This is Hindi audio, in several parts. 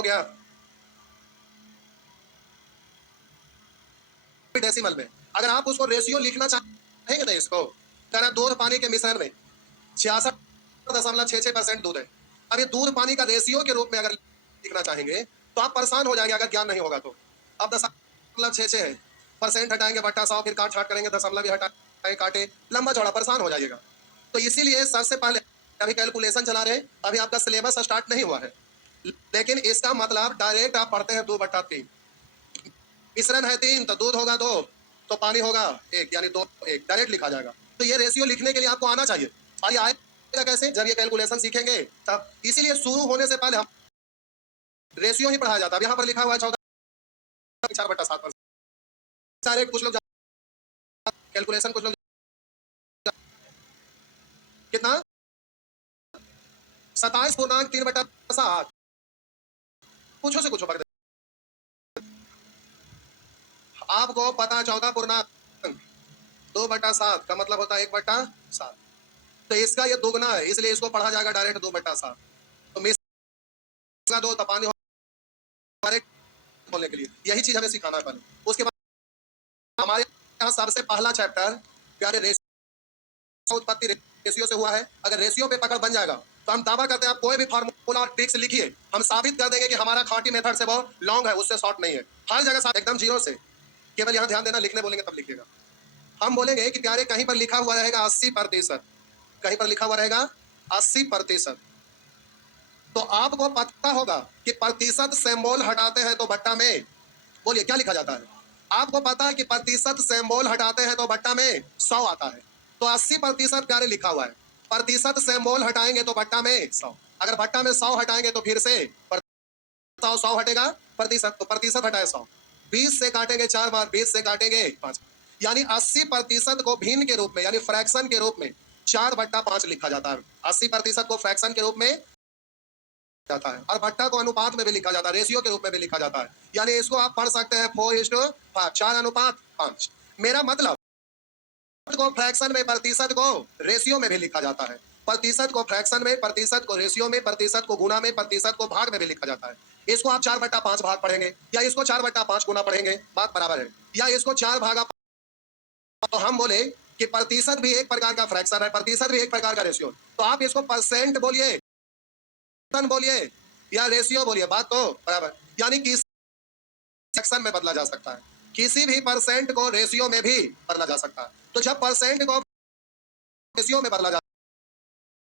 हो गया डेसिमल में। अगर आप उसको रेशियो लिखना चाहेंगे ना, इसको करें दूध पानी के मिश्रण में 66.66% दूध है। अब ये दूध पानी का रेशियो के रूप में अगर लिखना चाहेंगे तो आप परेशान हो जाएंगे अगर ज्ञान नहीं होगा तो। अब 10.66 है, परसेंट हटाएंगे बट्टा 100, फिर काट छाट करेंगे, दशमलव भी हटाए काटे, लंबा चौड़ा परेशान हो जाइएगा। तो इसीलिए सबसे पहले अभी कैलकुलेशन चला रहे, अभी आपका सिलेबस स्टार्ट नहीं हुआ है, लेकिन इसका मतलब डायरेक्ट आप पढ़ते हैं 2/3। मिश्रण है 3 तो दूध होगा 2 तो पानी होगा 1, यानी 2 1 डायरेक्ट लिखा जाएगा। तो ये रेशियो लिखने के लिए आपको आना चाहिए। और ये आएगा कैसे? जब ये कैलकुलेशन सीखेंगे तब। इसीलिए शुरू होने से पहले हम रेशियो ही पढ़ाया जाता है। यहाँ पर लिखा हुआ है 14/7 डायरेक्ट। कुछ लोग कैलकुलेशन, कुछ लोग कितना 27.3/7, कुछ से कुछ आपको पता 14.2/7 का मतलब होता है 1/7। तो इसका ये दोगुना है, इसलिए इसको पढ़ा जाएगा डायरेक्ट 2/7। तो मिश्रा 2 तपानी डायरेक्ट बोलने के लिए यही चीज हमें सिखाना है पहले। उसके बाद हमारे यहाँ सबसे पहला चैप्टर प्यारे रेशियो उत्पत्ति रेशियो से हुआ है। अगर रेशियो पे पकड़ बन जाएगा तो हम दावा करते हैं आप कोई भी फार्मूला और ट्रिक्स लिखिए, हम साबित कर देंगे कि हमारा खांटी मेथड से वो लॉन्ग है, उससे शॉर्ट नहीं है। हर जगह एकदम जीरो से। केवल यहाँ ध्यान देना, लिखने बोलेंगे तब लिखिएगा। हम बोलेंगे कि प्यारे कहीं पर लिखा हुआ रहेगा 80%, कहीं पर लिखा हुआ रहेगा 80%, तो आपको पता होगा कि प्रतिशत सिंबल हटाते हैं तो बट्टा में, बोलिए क्या लिखा जाता है? आपको पता है कि प्रतिशत सिंबल हटाते हैं तो बट्टा में 100 आता है। तो 80% प्यारे लिखा हुआ है, प्रतिशत सिंबल हटाएंगे तो बट्टा में 100। अगर बट्टा में 100 हटाएंगे तो फिर से 100 हटेगा प्रतिशत, तो प्रतिशत हटाए 100। 20 से काटेंगे 4 बार, 20 से काटेंगे 5, यानी 80% को भिन्न के रूप में यानी फ्रैक्शन के रूप में 4/5 लिखा जाता है। 80% को फ्रैक्शन के रूप में जाता है और बट्टा को अनुपात में भी लिखा जाता है, रेशियो के रूप में भी लिखा जाता है। यानी इसको आप पढ़ सकते हैं 4:5, 4:5। मेरा मतलब को फ्रैक्शन में, प्रतिशत को रेशियो में भी लिखा जाता है। प्रतिशत को फ्रैक्शन में, प्रतिशत को रेशियो में, प्रतिशत को गुना में, प्रतिशत को भाग में भी लिखा जाता है। इसको आप 4/5 भाग पढ़ेंगे या इसको 4/5 गुना पढ़ेंगे, बात बराबर है। या इसको 4 भागा, तो हम बोले कि प्रतिशत भी एक प्रकार का फ्रैक्शन है, प्रतिशत भी एक प्रकार का रेशियो। तो आप इसको परसेंट बोलिए, बोलिए या रेशियो बोलिए, बात तो बराबर। यानी किसी सेक्शन में बदला जा सकता है, किसी भी परसेंट को रेशियो में भी बदला जा सकता है। तो जब परसेंट को रेशियो में बदला जा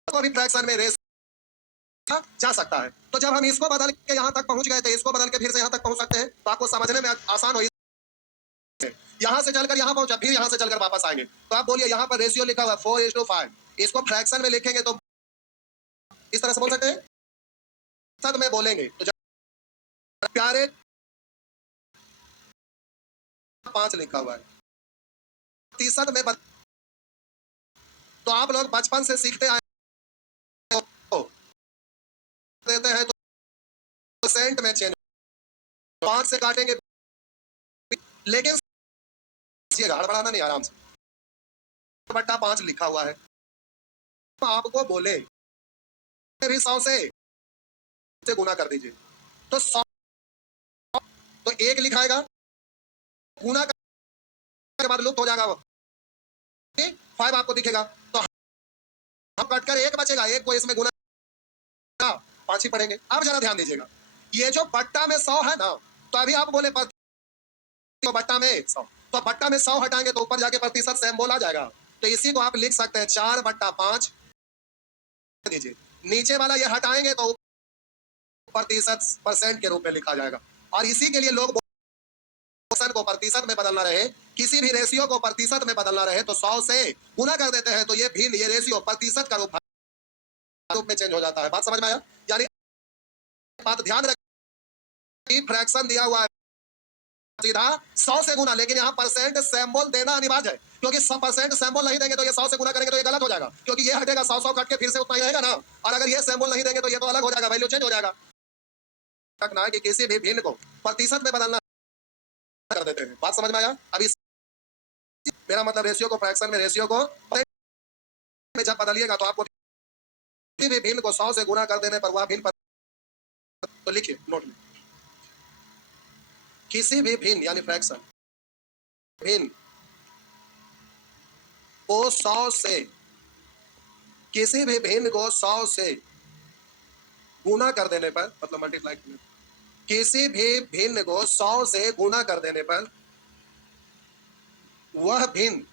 तो भी फ्रैक्शन में रेशियो जा सकता है। तो जब हम इसको बदल के यहाँ तक पहुंच गए थे, इसको बदल के फिर से यहाँ तक पहुंच सकते हैं, तो आपको समझने में आसान हो। यहाँ से चलकर यहाँ पहुंचा, फिर यहाँ से चलकर वापस आएंगे, तो आप बोलिए यहाँ पर रेशियो लिखा हुआ 4:5, इसको फ्रैक्शन में लिखेंगे तो इस तरह से बोल सकते हैं, सद में बोलेंगे तो प्यारे 5 लिखा हुआ है प्रतिशत में तो आप लोग बचपन से सीखते आए देते हैं तो परसेंट में चेंज 5 से काटेंगे, लेकिन ये गड़बड़ाना नहीं, आराम से 5 लिखा हुआ है। तो आपको बोले भी 100 से गुना कर दीजिए तो 100, तो 1 लिखाएगा, गुना के बाद लुप्त हो जाएगा वो 5 आपको दिखेगा, तो हम कटकर 1 बचेगा, 1 को इसमें गुना 5 ही पढ़ेंगे। अब जरा ध्यान दीजिएगा, ये जो बट्टा में 100 है ना, तो अभी आप बोले तो बट्टा में 100, तो बट्टा में 100 हटाएंगे तो ऊपर जाके प्रतिशत सिंबल आ जाएगा। तो इसी को आप लिख सकते हैं 4/5 दीजिए, नीचे वाला ये हटाएंगे तो प्रतिशत परसेंट के रूप में लिखा जाएगा। और इसी के लिए लोग को प्रतिशत में बदलना रहे, किसी भी रेशियो को प्रतिशत में बदलना रहे तो 100 से गुना कर देते हैं, तो ये भिन्न, ये रेशियो प्रतिशत का रूप में चेंज हो जाता है। बात समझ में आया? यानी बात ध्यान रखिए, फ्रैक्शन दिया हुआ है सीधा 100 से गुना, लेकिन यहाँ परसेंट सिंबल देना अनिवार्य है, क्योंकि 100% सिंबल नहीं देंगे तो ये 100 से गुना करेंगे तो ये गलत हो जाएगा, क्योंकि ये हटेगा 100 कट के फिर से उतना ही रहेगा ना। और अगर ये सिंबल नहीं देंगे तो ये तो अलग हो जाएगा, वैल्यू चेंज हो जाएगा। रखना है कि किसी भी भिन्न को प्रतिशत में बदलना कर देते हैं। बात समझ में आया? अभी मेरा मतलब रेशियो को फ्रैक्शन में, रेशियो को में जब बदलिएगा तो आपको भी भिन्न को 100 से गुना कर देने पर वह भिन्न तो लिखिए नोट में, किसी भी भिन्न यानी फ्रैक्शन भिन्न को 100 से, किसी भी भिन्न को 100 से गुना कर देने पर, मतलब मल्टीप्लाई करने पर, किसी भी भिन्न को 100 से गुना कर देने पर वह भिन्न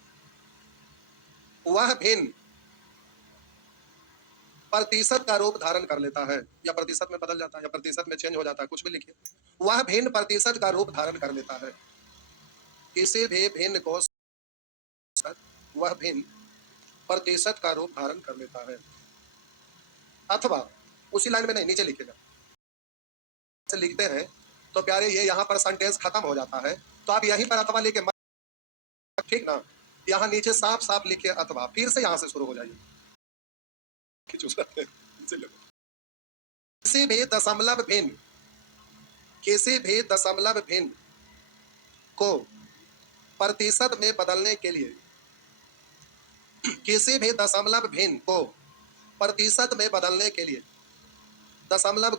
प्रतिशत का रूप धारण कर लेता है, या प्रतिशत में बदल जाता है, या प्रतिशत में चेंज हो जाता है, कुछ भी लिखिए। वह भिन्न प्रतिशत का रूप धारण कर लेता है। किसी भी भिन्न को वह भिन्न प्रतिशत का रूप धारण कर लेता है। अथवा उसी लाइन में नहीं, नीचे लिखिएगा, से लिखते हैं तो प्यारे ये यहाँ पर सेंटेंस खत्म हो जाता है, तो आप यहीं पर अथवा लेके, ठीक ना, यहाँ नीचे साफ साफ लिखिए अथवा, फिर से यहाँ से शुरू हो जाइए। किसी भी दशमलव भिन्न, किसी भी दशमलव भिन्न को प्रतिशत में बदलने के लिए, किसी भी दशमलव भिन्न को प्रतिशत में बदलने के लिए दशमलव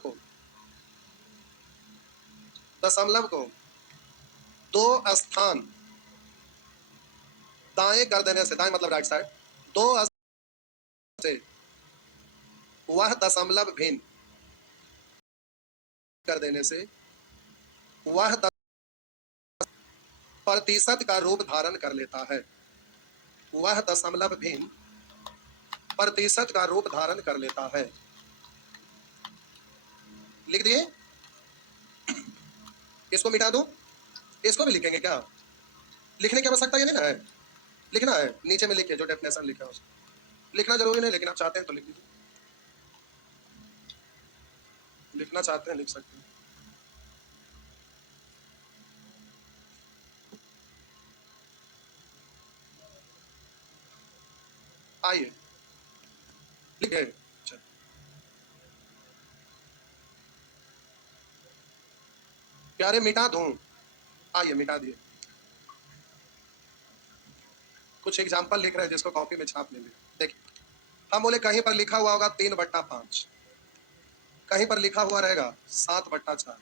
को 2 स्थान दाएं कर देने से, दाएं मतलब राइट साइड, 2 से वह दशमलव भिन्न कर देने से वह प्रतिशत का रूप धारण कर लेता है। वह दशमलव भिन्न प्रतिशत का रूप धारण कर लेता है। लिख दिए, इसको मिटा दूं, इसको भी लिखेंगे क्या? लिखने की आवश्यकता ये नहीं ना है, लिखना है नीचे में लिखिए जो डेफिनेशन लिखा है उसको। लिखना जरूरी नहीं, लेकिन आप चाहते हैं तो लिख लीजिए, लिखना चाहते हैं लिख सकते हैं। आइए लिखे, प्यारे मिटा दूं, आइए मिटा दिए। कुछ एग्जाम्पल लिख रहे हैं जिसको कॉपी में छाप लेंगे। देखिए, हम बोले कहीं पर लिखा हुआ होगा 3/5, कहीं पर लिखा हुआ रहेगा 7/4,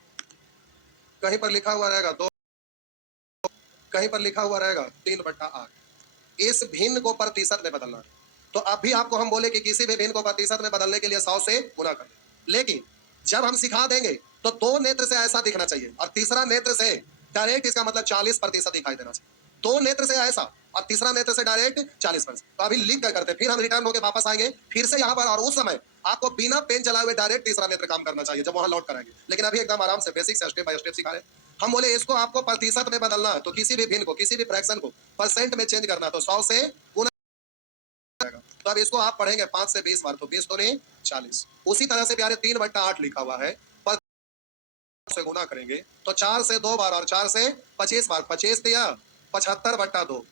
कहीं पर लिखा हुआ रहेगा 2, कहीं पर लिखा हुआ रहेगा 3/8। इस भिन्न को प्रतिशत में बदलना है। तो अभी आपको हम बोले कि किसी भी भिन्न को प्रतिशत में बदलने के लिए 100 से गुना कर, लेकिन जब हम सिखा देंगे तो 2 नेत्र से ऐसा दिखना चाहिए और तीसरा नेत्र से डायरेक्ट, इसका मतलब 40% दिखाई देना चाहिए। 2 नेत्र से ऐसा और तीसरा नेत्र से डायरेक्ट 40%। तो अभी लिख कर करते, फिर हम रिटर्न होकर वापस आएंगे फिर से यहाँ पर, और उस समय आपको बिना पेन चलाए हुए डायरेक्ट तीसरा नेत्र काम करना चाहिए जब वहां लौट कराएंगे। लेकिन अभी एकदम आराम से बेसिक से स्टेप बाय स्टेप सिखा रहे हैं। हम बोले इसको आपको प्रतिशत में बदलना है, तो किसी भी भिन्न को, किसी भी फ्रैक्शन को परसेंट में चेंज करना, तो 100 से गुना। तो अब इसको आप पढ़ेंगे 5 से 20 बार, तो 20 तो नहीं 40। उसी तरह से प्यारे 3/8 लिखा हुआ है, पर से गुना करेंगे तो 4 से 2 बार और 4 से 25 बार, 25 दिया 75/2,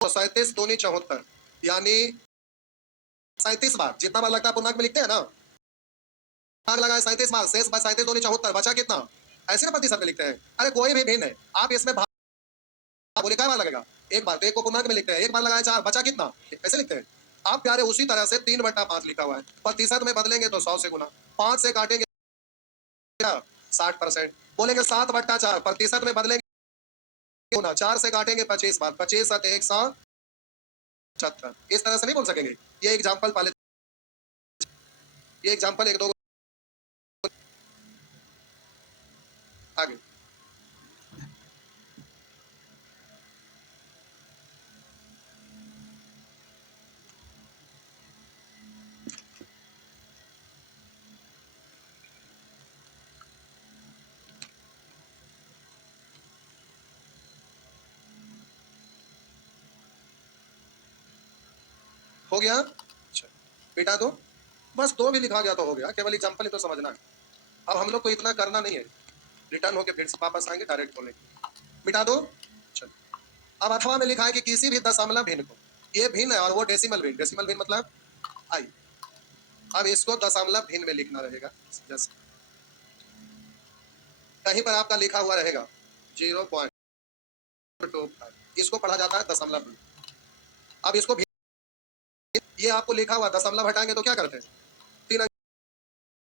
37 दूनी 74, यानी 37 बार। जितना बार लगता है पूर्णांक में लिखते हैं ना, भाग लगाए 37 बार, शेष 37 दूनी 74, बचा कितना? ऐसे ना प्रतिशत में लिखते हैं। अरे कोई भी भिन्न है, आप इसमें बोले क्या बार लगेगा? एक बार, तो एक को पूर्णांक में लिखते हैं, एक बार लगाए 4, बचा कितना? ऐसे लिखते हैं। आप प्यारे उसी तरह से 3/5 लिखा हुआ है, प्रतिशत में बदलेंगे तो 100 से गुना, 5 से काटेंगे 60%, बोलेंगे 7/4, प्रतिशत में बदलेंगे गुना, 4 से काटेंगे 25 बार, 25 7 175। इस तरह से नहीं बोल सकेंगे। ये एग्जाम्पल पहले, ये एग्जाम्पल 1 2 आगे। हो गया? अच्छा, मिटा दो, बस 2 भी लिखा गया तो हो गया, केवल एग्जाम्पल ही तो समझना है। अब हम लोग को इतना करना नहीं है, रिटर्न होके फिर से वापस आएंगे, डायरेक्ट बोलेंगे। मिटा दो। चलो, अब अथवा में लिखा है कि किसी भी दशमलव भिन्न को, ये भिन्न है और वो डेसिमल भिन्न, डेसिमल भिन्न मतलब आई। अब इसको दशमलव भिन्न में लिखना रहेगा। जैसे कहीं पर आपका लिखा हुआ रहेगा 0.25, इसको पढ़ा जाता है दशमलव भिन्न। अब इसको ये आपको लिखा हुआ दशमलव हटाएंगे तो क्या करते हैं? 3 अंक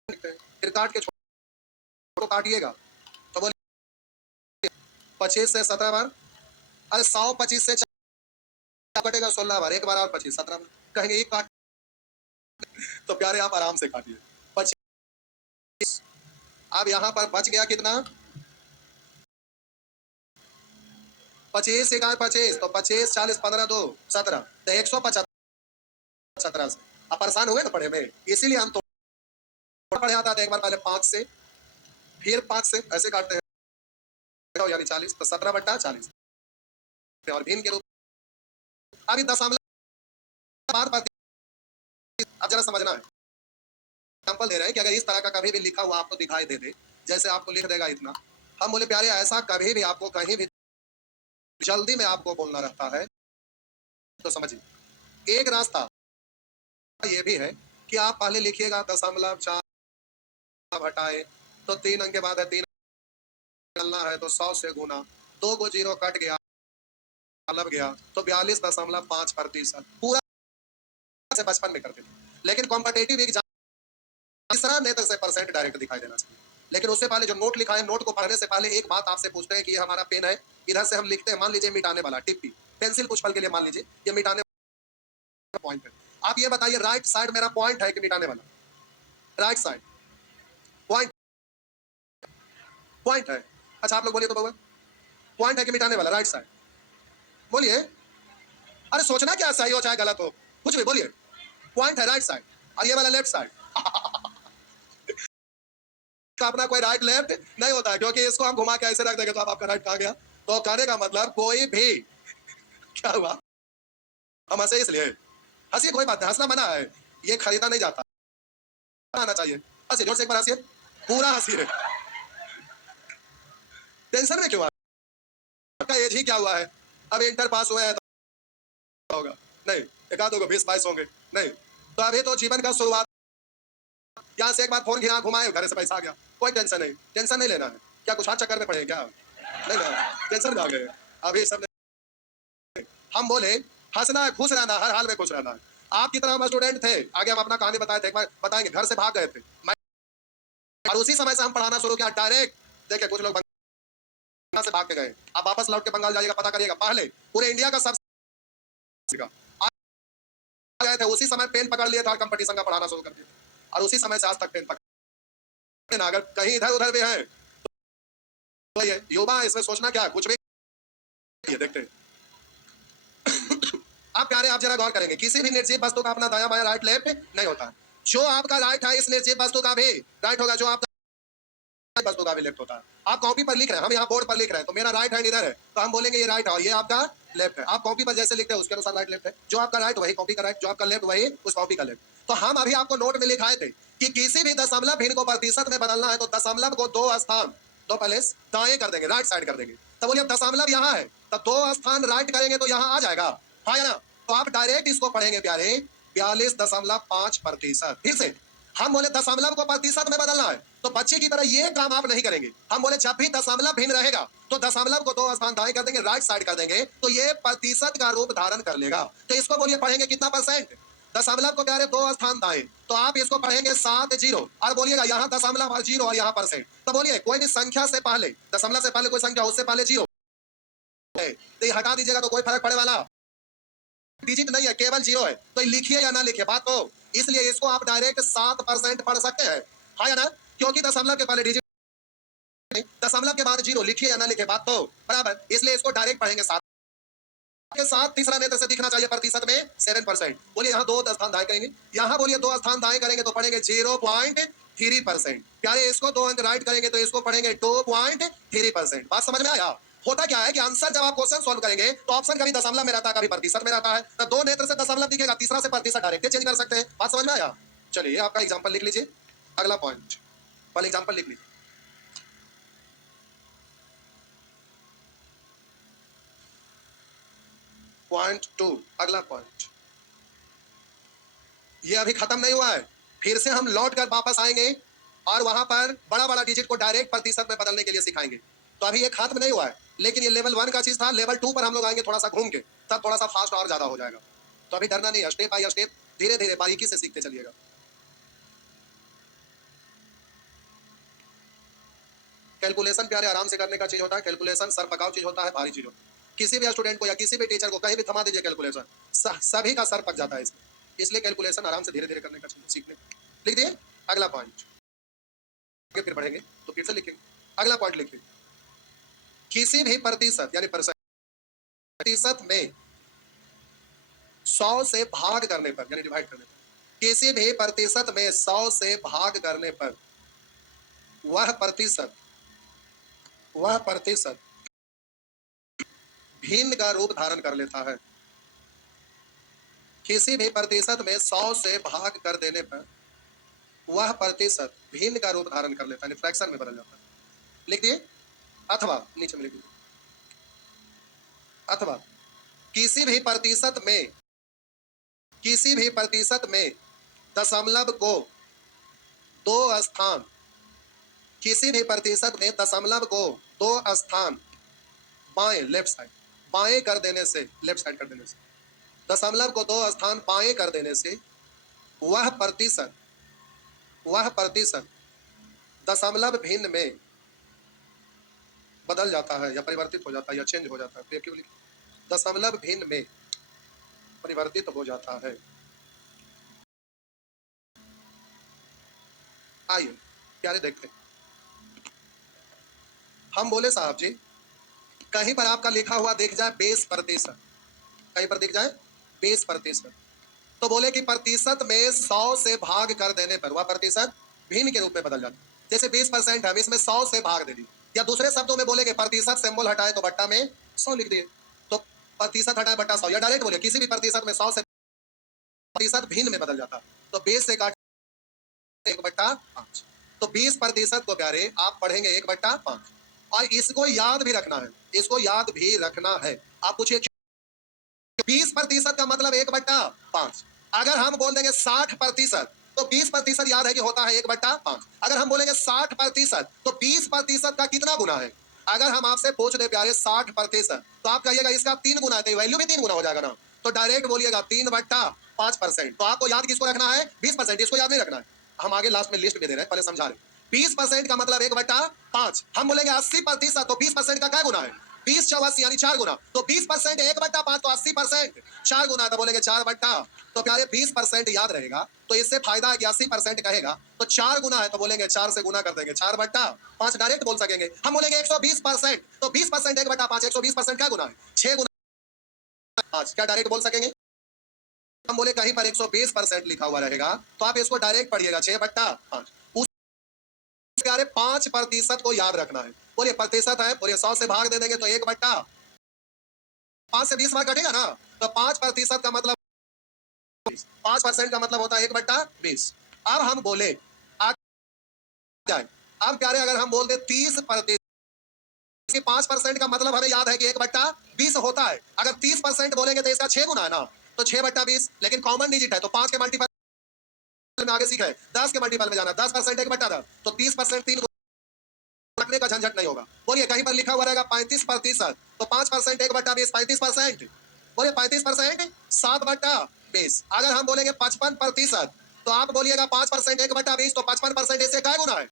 लिखते हैं, फिर काट के तो काटिएगा तो बोलिए 25 से 17 बार, अरे 100 25 से कटेगा 16 बार, एक बार और 25 17 बार, कहेंगे एक काट, तो प्यारे आप आराम से काटिए 25। अब यहाँ पर बच गया कितना, 25 एक 25, तो 25 40 15 2 17, तो 175 17 से। आप परेशान हुए ना पढ़े में, इसीलिए हम तो पढ़े आता था। एक बार पहले 5 से, फिर 5 से ऐसे काटते हैं, यानी 40, तो 17 बट्टा 40 और भिन्न के रूप। अभी दशमलव बार बार, अब जरा समझना है, एग्जाम्पल दे रहे हैं कि अगर इस तरह का कभी भी लिखा हुआ आपको दिखाई दे दे, जैसे आपको लिख देगा इतना, हम बोले प्यारे ऐसा कभी भी आपको कहीं भी जल्दी में आपको बोलना रहता है, तो समझिए एक रास्ता ये भी है कि आप पहले लिखिएगा 0.4 हटाए तो 3 अंक के बाद है 3 निकलना है, तो 100 से गुना, 2 को 0 कट गया, लग गया, तो 42.5% पूरा से बचपन में करते थे। लेकिन कॉम्पिटेटिव एग्जाम तीसरा नेत्र से परसेंट डायरेक्ट दिखाई देना चाहिए। लेकिन उससे पहले जो नोट लिखा है, नोट को पढ़ने से पहले एक बात आपसे पूछते हैं कि ये हमारा पेन है, इधर से हम लिखते हैं, मान लीजिए मिटाने वाला टिप्पी, पेंसिल कुछ पल के लिए मान लीजिए ये मिटाने वाला पॉइंट है। आप ये बताइए राइट साइड मेरा पॉइंट है कि मिटाने वाला, राइट साइड पॉइंट, पॉइंट है। अच्छा आप लोग बोलिए तो बउआ, पॉइंट है कि मिटाने वाला, राइट साइड बोलिए। अरे सोचना क्या, सही हो चाहे गलत हो, कुछ भी बोलिए, पॉइंट है राइट साइड, और ये वाला लेफ्ट साइड। अपना कोई राइट लेफ्ट नहीं होता है, क्योंकि इसको हम घुमा के ऐसे रख देंगे तो आपका राइट कहाँ गया। तो कहने का मतलब कोई भी, क्या हुआ, हम हंसे इसलिए, हंसी कोई बात नहीं, हंसना मना है, ये खरीदा नहीं जाता, आना चाहिए। हंसी जोर से एक बार हंसिए, पूरा हंसिए, टेंशन में क्यों आ, आपका एज ही क्या हुआ है, अब इंटर पास हुए हैं तो होगा नहीं, एक आध 20-22 होंगे नहीं, तो अभी तो जीवन का शुरुआत, यहाँ से एक बार फोन घिरा घुमाए घर से पैसा आ गया, कोई टेंशन नहीं, टेंशन नहीं लेना है। क्या कुछ हाथ चक्कर में पड़े क्या, नहीं ना, टेंशन में आ गए अभी सब। हम बोले हंसना है, खुश रहना, हर हाल में खुश रहना है। आपकी तरह हम स्टूडेंट थे, आगे हम अपना कहानी बताए थे, एक बार बताएंगे, घर से भाग गए थे, और उसी समय से हम पढ़ाना शुरू किया डायरेक्ट। देखिए कुछ लोग बंगाल से भाग के गए, आप वापस लौट के बंगाल जाइएगा, पता करिएगा, पहले पूरे इंडिया का सब गए थे, उसी समय पेन पकड़ लिए था, कंपटीशन का पढ़ाना शुरू कर दिया, और उसी समय से आज तक पेन पकड़, अगर कहीं इधर उधर भी है तो ये युवा, इसमें सोचना क्या है, कुछ भी ये देखते हैं। आप प्यारे आप जरा गौर करेंगे, किसी भी निर्जीव वस्तु का अपना दाया बाया राइट लेफ्ट नहीं होता। जो आपका राइट है इस निर्जीव वस्तु का भी राइट होगा, जो आपका वस्तु का भी लेफ्ट होता है। आप कॉपी पर लिख रहे हैं, हम यहाँ बोर्ड पर लिख रहे हैं, तो मेरा राइट हैंड इधर है, तो हम बोलेंगे ये राइट है और ये आपका लेफ्ट है। आप कॉपी पर जैसे लिखते हैं उसके अनुसार राइट लेफ्ट है, जो आपका राइट वही कॉपी का राइट, जो आपका लेफ्ट वही उस कॉपी का लेफ्ट। तो हम अभी आपको नोट में लिखाए थे कि किसी भी दशमलव भिन्न को प्रतिशत में बदलना है तो दशमलव को 2 स्थान, 2 प्लेस दाएं कर देंगे, राइट साइड कर देंगे। तो बोलिए दशमलव यहाँ है, तो 2 स्थान राइट करेंगे तो यहाँ आ जाएगा, हाँ या ना। तो आप डायरेक्ट इसको पढ़ेंगे प्यारे 42.5%। फिर से हम बोले दशमलव को प्रतिशत में बदलना है, तो बच्चे की तरह ये काम आप नहीं करेंगे। हम बोले जब भी दशमलव भिन्न रहेगा तो दशमलव को 2 स्थान दाएं कर देंगे, राइट साइड कर देंगे, तो ये प्रतिशत का रूप धारण कर लेगा। तो इसको बोलिए पढ़ेंगे कितना परसेंट, दशमलव को प्यारे 2 स्थान दाएं, तो आप इसको पढ़ेंगे 7 0, और बोलिएगा यहाँ दशमलव और 0 और यहाँ परसेंट। तो बोलिए कोई भी संख्या से पहले, दशमलव से पहले कोई संख्या, उससे पहले 0 है, तो ये हटा दीजिएगा तो कोई फर्क पड़े वाला डिजिट नहीं है, केवल 0 है। तो लिखिए या ना लिखिए बात तो, इसलिए इसको आप डायरेक्ट 7% पढ़ सकते हैं, हाँ या ना, क्योंकि दशमलव के पहले डिजिट, दशमलव के बाद 0, लिखिए या ना लिखिए बात तो बराबर, इसलिए इसको डायरेक्ट पढ़ेंगे 7 के साथ। तीसरा नेत्र से दिखना चाहिए प्रतिशत में 7%। बोलिए यहाँ 2 स्थान दाएं करेंगे, यहाँ बोलिए 2 स्थान दाएं करेंगे तो पढ़ेंगे 0.3%। प्यारे इसको 2 अंक राइट करेंगे तो इसको पढ़ेंगे 2.3%। बात समझ में आया। होता क्या है कि आंसर जब आप क्वेश्चन सॉल्व करेंगे तो ऑप्शन कभी दशमलव में रहता है, कभी प्रतिशत में रहता है, तो 2 नेत्र से दशमलव दिखेगा, तीसरा से प्रतिशत डायरेक्ट चेंज कर सकते हैं। बात समझ में आया। चलिए आपका एग्जांपल लिख लीजिए, अगला पॉइंट, पहले एग्जांपल लिख लीजिए। पॉइंट 2, अगला पॉइंट, ये अभी खत्म नहीं हुआ है, फिर से हम लौट कर वापस आएंगे और वहां पर बड़ा बड़ा डिजिट को डायरेक्ट प्रतिशत में बदलने के लिए सिखाएंगे। तो अभी ये खत्म नहीं हुआ है, लेकिन ये लेवल 1 का चीज था, लेवल 2 पर हम लोग आएंगे थोड़ा सा घूम के, तब थोड़ा सा फास्ट और ज्यादा हो जाएगा। तो अभी डरना नहीं है, स्टेप बाय स्टेप, धीरे धीरे बारीकी से सीखते चलिएगा। कैलकुलेशन प्यारे आराम से करने का चीज होता है। कैलकुलेशन सर पकाओ चीज होता है, भारी चीज होता है। किसी भी स्टूडेंट को या किसी भी टीचर को कहीं भी थमा दीजिए कैलकुलेशन, सभी का सर पक जाता है इसमें। इसलिए कैलकुलेशन आराम से धीरे धीरे करने का चीज सीखने। लिख दिए अगला पॉइंट, फिर पढ़ेंगे तो फिर से लिखेंगे। अगला पॉइंट लिखिए, किसी भी प्रतिशत यानी प्रतिशत में 100 से भाग करने पर यानी डिवाइड करने पर, किसी भी प्रतिशत में 100 से भाग करने पर वह प्रतिशत भिन्न का रूप धारण कर लेता है। किसी भी प्रतिशत में 100 से भाग कर देने पर वह प्रतिशत भिन्न का रूप धारण कर लेता है, फ्रैक्शन में बदल जाता है। लिख दिए अथवा नीचे में लिख दिए, अथवा किसी भी प्रतिशत में दशमलव को दो स्थान, किसी भी प्रतिशत में दशमलव को 2 स्थान बाएं लेफ्ट साइड बाएं कर देने से, लेफ्ट साइड कर देने से, दशमलव को 2 स्थान बाएं कर देने से वह प्रतिशत दशमलव भिन्न में बदल जाता है या परिवर्तित हो जाता है या चेंज हो जाता है। तो क्यों लिखा, दशमलव भिन्न में परिवर्तित हो जाता है। आइए प्यारे देखते हैं। हम बोले साहब जी कहीं पर आपका लिखा हुआ दिख जाए 20%, कहीं पर दिख जाए 20%, तो बोले कि प्रतिशत में 100 से भाग कर देने पर वह प्रतिशत भिन्न के रूप में बदल जाता है। जैसे 20% है, इसमें 100 से भाग दे दी, या दूसरे शब्दों में बोले कि प्रतिशत सिंबल हटाए तो बट्टा में 100 लिख दिए, तो प्रतिशत हटाए बट्टा 100, या डायरेक्ट बोले किसी भी प्रतिशत में 100 से प्रतिशत भिन्न में बदल जाता है, तो 20 से काट 1/5, तो 20% को प्यारे आप पढ़ेंगे 1/5, और इसको याद भी रखना है, इसको याद भी रखना है। आप पूछिए 20% का मतलब 1/5। अगर हम बोल देंगे 60%, तो 20% याद है कि होता है 1/5। अगर हम बोलेंगे 60%, तो 20% का कितना गुना है? अगर हम आपसे पूछ दे प्यारे 60%, तो आप कहिएगा इसका 3 गुना है, तो वैल्यू भी 3 गुना हो जाएगा ना, तो डायरेक्ट बोलिएगा 3/5%। तो आपको याद किसको रखना है? 20%, इसको याद नहीं रखना है। हम आगे लास्ट में लिस्ट में दे रहे हैं, पहले समझा रहे। 20% का मतलब 1/5। हम बोलेंगे 80%, तो 20% का क्या गुना है? 20 84 यानी 4 गुना, तो 20% 1/5, तो 80% 4 गुना, तो बोलेंगे 4/। तो प्यारे 20% याद रहेगा, तो इससे फायदा है कि 80% कहेगा तो 4 गुना है, तो बोलेंगे 4 से गुना कर देंगे, 4/5 डायरेक्ट बोल सकेंगे। हम बोलेंगे 120%, तो 20% 1/5, 120% क्या गुना है? 6 गुना 5, क्या डायरेक्ट बोल सकेंगे? हम बोले कहीं पर 120% लिखा हुआ रहेगा, तो आप इसको डायरेक्ट पढ़िएगा 6/5। प्यारे 5% को याद रखना है। बोलिए प्रतिशत है, बोलिए 100 से भाग दे देंगे तो 1/5 से 20 बार कटेगा ना, तो 5% का मतलब 5% का मतलब होता है 1/20। अब हम बोले जाए, अब प्यारे अगर हम बोल दे 30%, 5% का मतलब हमें याद है कि 1/20 होता है। अगर 30% बोलेंगे तो इसका 6 गुना है ना, तो 6/20, लेकिन कॉमन डिजिट है तो 5 के मल्टीपल में आगे सीखा है, 10 के मल्टीपल में जाना, 10% 1/10, तो 30% 3 रखने का झंझट नहीं होगा। बोलिए कहीं पर लिखा हुआ रहेगा 35%, तो 5% 1/20, 35%। बोलिए 35% 7/20। अगर हम बोलेंगे 55%, तो आप बोलिएगा 5% 1/20, तो 55% इससे क्या गुना है?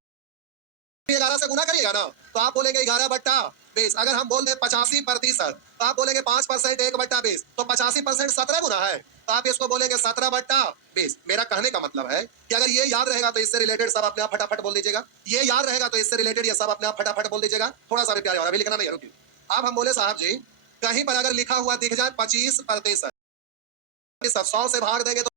11 से गुना करिएगा ना, तो आप बोलेंगे 11/20। अगर हम बोल दें 85%, तो आप बोलेंगे 5% 1/20, तो 85% 17 गुना है, तो आप इसको बोलेंगे 17/20। मेरा कहने का मतलब है कि अगर ये याद रहेगा तो इससे रिलेटेड सब अपने आप फटाफट बोल दीजिएगा, ये याद रहेगा तो इससे रिलेटेड ये सब अपने आप फटाफट बोल दीजिएगा। थोड़ा सा भी प्यारे और अभी लिखना नहीं है, रुकिए। अब हम बोले साहब जी कहीं पर अगर लिखा हुआ दिख जाए 25%, 100 से भाग देंगे तो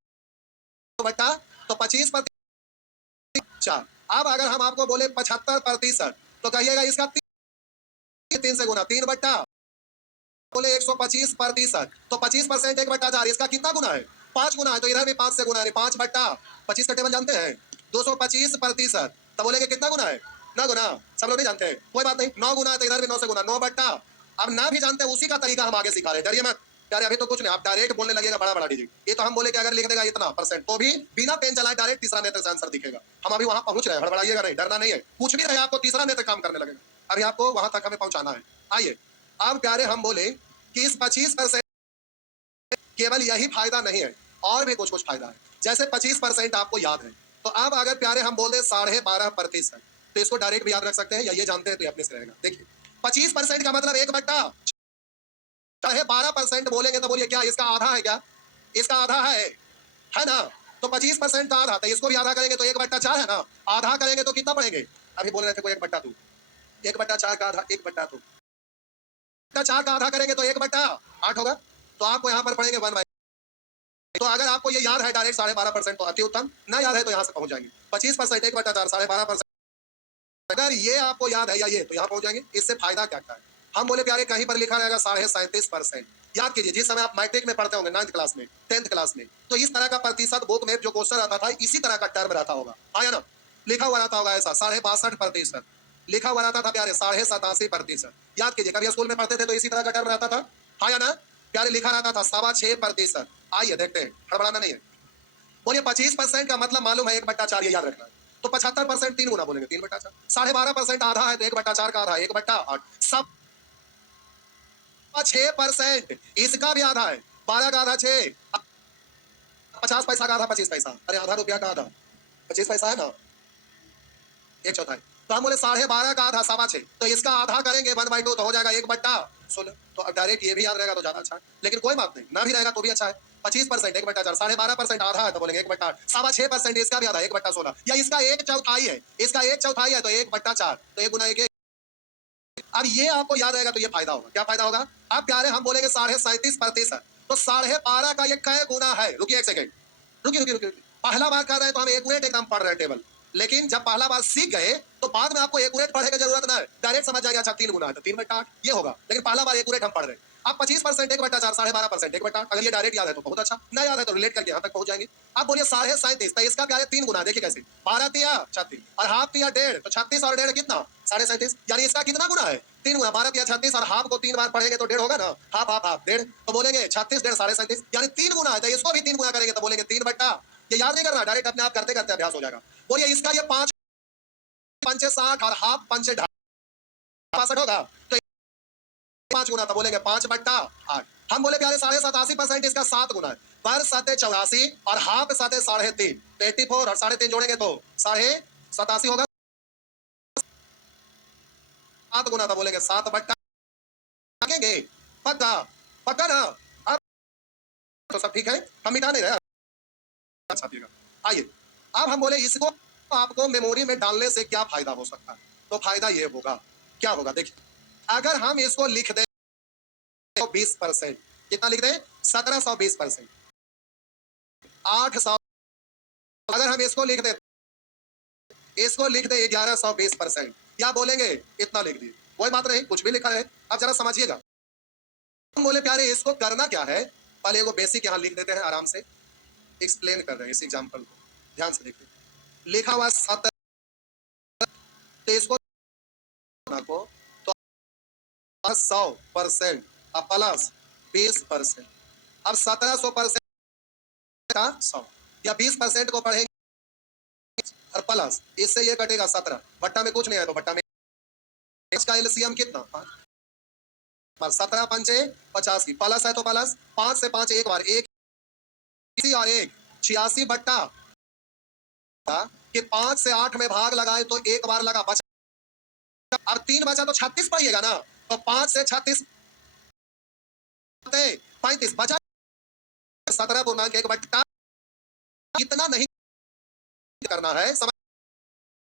बट्टा, तो 25%। अब अगर हम आपको बोले 75%, तो कहिएगा इसका 3 से गुना, 3/। बोले 125%, तो 25% 1/4, इसका कितना गुना है? 5 गुना है, तो इधर भी 5 से गुना है, 5/25 का टेबल जानते हैं? 225%, तो बोलेंगे कितना गुना है? 9 गुना। सब लोग नहीं जानते हैं, कोई बात नहीं, 9 गुना है तो इधर भी 9 से गुना, 9/। अब ना भी जानते हैं, उसी का तरीका हम आगे सिखा रहे हैं, डरिए मत यार, अभी तो कुछ नहीं, आप डायरेक्ट बोलने लगेगा बड़ा बड़ा डिजिट। ये तो हम बोले कि अगर लिख देगा इतना परसेंट, तो भी बिना पेन चलाए डायरेक्ट तीसरा नेत्र से आंसर दिखेगा। हम अभी वहां पहुंच रहे हैं, हड़बड़ाइएगा नहीं, डरना नहीं है, कुछ भी रहे आपको तीसरा नेत्र काम करने लगेगा, अभी आपको वहां तक हमें पहुंचाना है। आइए अब प्यारे हम बोले कि इस 25% केवल यही फायदा नहीं है, और भी कुछ कुछ फायदा है। जैसे 25% आपको याद है, तो अब अगर प्यारे हम बोल दे 12.5%, तो इसको डायरेक्ट भी याद रख सकते हैं, या ये जानते हैं तो ये अपने से रहेगा। देखिए 25% का मतलब 1/12, चाहे 12% बोलेंगे तो बोलिए क्या इसका आधा है? क्या इसका आधा है ना? तो 25% का आधा, तो इसको भी आधा करेंगे तो 1/4 है ना। आधा करेंगे तो कितना पड़ेंगे? अभी बोल रहे थे कोई 1/2, 1/4 का आधा 1/2, 4 का आधा करेंगे तो 1/8 होगा। तो आपको यहाँ पर पड़ेंगे 1/। तो अगर आपको ये याद है डायरेक्ट 12.5% तो अति उत्तम, ना याद है तो यहाँ से पहुंच जाएंगे। 25% 1/4 12.5%, अगर ये आपको याद है या ये, तो यहाँ पहुंच जाएंगे। इससे फायदा क्या है? हम बोले प्यारे कहीं पर लिखा रहेगा 37.5%। याद कीजिए जिस समय आप मैट्रिक में पढ़ते होंगे 9th क्लास में 10th क्लास में, तो इस तरह का प्रतिशत बुक में जो क्वेश्चन आता था इसी तरह का टर्म रहता होगा, आया ना। लिखा हुआ रहता होगा ऐसा 62.5%, लिखा हुआ रहता था प्यारे 87.5%। याद कीजिए कभी स्कूल में पढ़ते थे तो इसी तरह का टर्म रहता था, आया ना। प्यारे लिखा रहता था 6.25%। आइए देखते हैं, हड़बड़ाना नहीं है। बोलिए 25% का मतलब मालूम है 1/4, ये याद रखना है। तो 75% 3 गुना बोलेंगे 3/4। 12.5% आधा है तो 1/4 का आधा 1/8। सब 6%, इसका भी आधा है। 12 का आधा 6, 50 पैसा का आधा 25 पैसा, अरे आधा रुपया का आधा 25 पैसा है ना, 1/4। तो हम बोले 12.5 का आधा 6.25, तो इसका आधा करेंगे 1/2 तो हो जाएगा 1/16। तो अब डायरेक्ट ये भी याद रहेगा तो ज्यादा अच्छा है, लेकिन कोई बात नहीं, ना भी रहेगा तो भी अच्छा है। 25% 1/4, 12.5% आधा है तो बोलेंगे 1/8, 6.25% इसका भी आधा 1/16, या इसका 1/4 है, इसका 1/4 है तो 1/4, तो 1 गुना 1। अब ये आपको याद रहेगा तो ये फायदा होगा। क्या फायदा होगा? अब प्यारे हम बोलेंगे 37.5%, तो 12.5 का ये कै गुना है? रुकिए एक सेकंड, रुकिए रुकिए रुकिए। पहला बार कर रहे हैं तो हम एक्यूरेट एकदम पढ़ रहे हैं टेबल, लेकिन जब पहला बार सीख गए तो बाद में आपको एक्यूरेट पढ़ने की जरूरत ना है, डायरेक्ट समझ जाएंगे अच्छा 3 गुना है तो 3/8 ये होगा, लेकिन पहला बार एक्यूरेट हम पढ़ रहे हैं। अब 25% 1/4, 12.5% 1/8, अगर ये डायरेक्ट याद है तो बहुत अच्छा, ना याद है तो रिलेट करके यहाँ तक पहुंच जाएंगे। अब बोलिए 37.5, तो इसका क्या है 3 गुना, देखिए कैसे, 12 तिया 36 और हाफ तिया 1.5, तो 36 और 1.5 कितना 37.5, यानी इसका कितना गुना है 3 गुना। 12 तिया 36 और हाफ को 3 बार पढ़ेंगे तो 1.5 होगा ना, हाफ हाफ हाफ 1.5, तो बोलेंगे 36 1.5 37.5, यानी 3 गुना है। तो इसको भी 3 गुना करेंगे तो बोलेंगे 3/। ये याद नहीं करना, डायरेक्ट अपने आप करते करते अभ्यास हो जाएगा। बोलिए इसका ये 5 पंचे 60 और हाफ पंचे 62 होगा, तो 5 गुना, तो बोलेंगे 5/8। हम बोले प्यारे 87.5% इसका 7 गुना है, पर 7 84 और हाफ 7 3.5, तो 84 और 3.5 जोड़ेंगे तो 87.5 होगा, 7 गुना, तो बोलेंगे 7/। पक्का पक्का ना? अब तो सब ठीक है, हम मिटा नहीं रहे। आइए अब हम बोले इसको आपको मेमोरी में डालने से क्या फायदा हो सकता है, तो फायदा ये होगा, क्या होगा देखिए, अगर हम इसको लिख दें 20%, कितना लिख दें 1720%, 800, अगर हम इसको लिख दें 1120%, क्या बोलेंगे इतना लिख दिए, कोई बात नहीं, कुछ भी लिखा है। अब जरा समझिएगा, हम बोले प्यारे इसको करना क्या है, पहले वो बेसिक यहाँ लिख देते हैं, आराम से एक्सप्लेन कर रहे हैं इस एग्जाम्पल को, ध्यान से देखिए। लिखा हुआ 7, तो इसको को तो 100% अब प्लस 20%, अब 1700% का 100 या 20% को पढ़ेंगे और प्लस इससे ये कटेगा 17, बट्टा में कुछ नहीं है तो बट्टा में इसका एलसीएम कितना 17 पंचे 85, प्लस है तो प्लस 5 से 5 एक बार, एक और एक 86 बट्टा कि 5 से 8 में भाग लगाए तो एक बार लगा बचा, अब 3 बचा तो 36 पड़िएगा ना, तो 5 से 36 35 बचा 17.1 इतना नहीं करना है, समझ।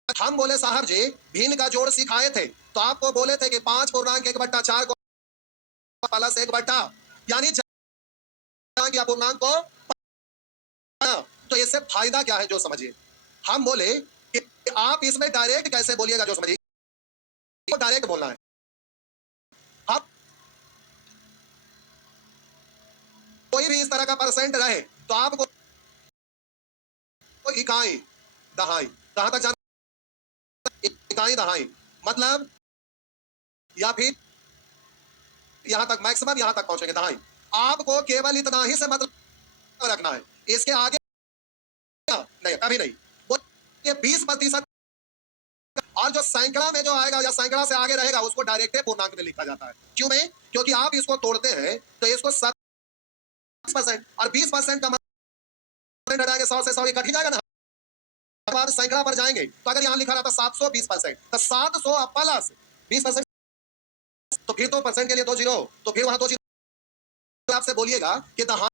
हम बोले साहब जी भिन्न का जोड़ सिखाए थे तो आपको बोले थे कि 5.1/4 को प्लस 1/, यानी पूर्णांक को, तो इससे फायदा क्या है जो समझिए। हम बोले कि आप इसमें डायरेक्ट कैसे बोलिएगा जो समझिए, तो डायरेक्ट बोलना है। आप कोई भी इस तरह का परसेंट रहे तो आपको इकाई दहाई कहां तक जाना, इकाई दहाई मतलब, या फिर यहां तक मैक्सिमम, यहां तक पहुंचेंगे दहाई। आपको केवल इतना ही से मतलब रखना है, इसके आगे नहीं, कभी नहीं। वो ये 20%, और जो सैकड़ा में जो आएगा या सैकड़ा से आगे रहेगा उसको डायरेक्ट पूर्णांक में लिखा जाता है। क्यों में? क्योंकि आप इसको तोड़ते हैं तो इसको 7% और 20% का मतलब हटाएंगे 100 से 100 कट ही जाएगा ना, बाद सैकड़ा पर जाएंगे तो अगर यहाँ लिखा रहता 720%, तो 700 प्लस 20%, तो फिर तो परसेंट के लिए 2 जीरो, तो फिर वहां 2 जीरो आपसे बोलिएगा कि दहाई,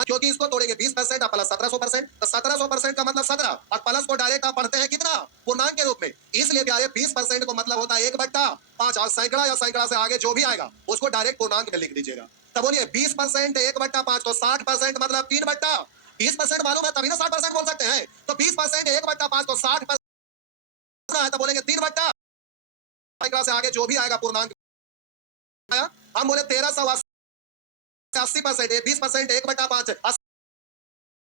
क्योंकि इसको तोड़ेंगे 20% प्लस 1700%, तो 1700% का मतलब 17, और प्लस को डायरेक्ट आप पढ़ते हैं कितना, पूर्णांक के रूप में, इसलिए प्यारे 20% को मतलब होता है 1/5, और सैकड़ा या सैकड़ा से आगे जो भी आएगा उसको डायरेक्ट पूर्णांक में लिख दीजिएगा। तब बोलिए 20% 1/5, तो 60% मतलब 3/, 20% मालूम है तभी ना 60% बोल सकते हैं, तो 20% 1/5 तो 60% है, तो बोलेंगे 3/, सैकड़ा से आगे जो भी आएगा पूर्णांक। हम बोले 1380%, 20% 1/5,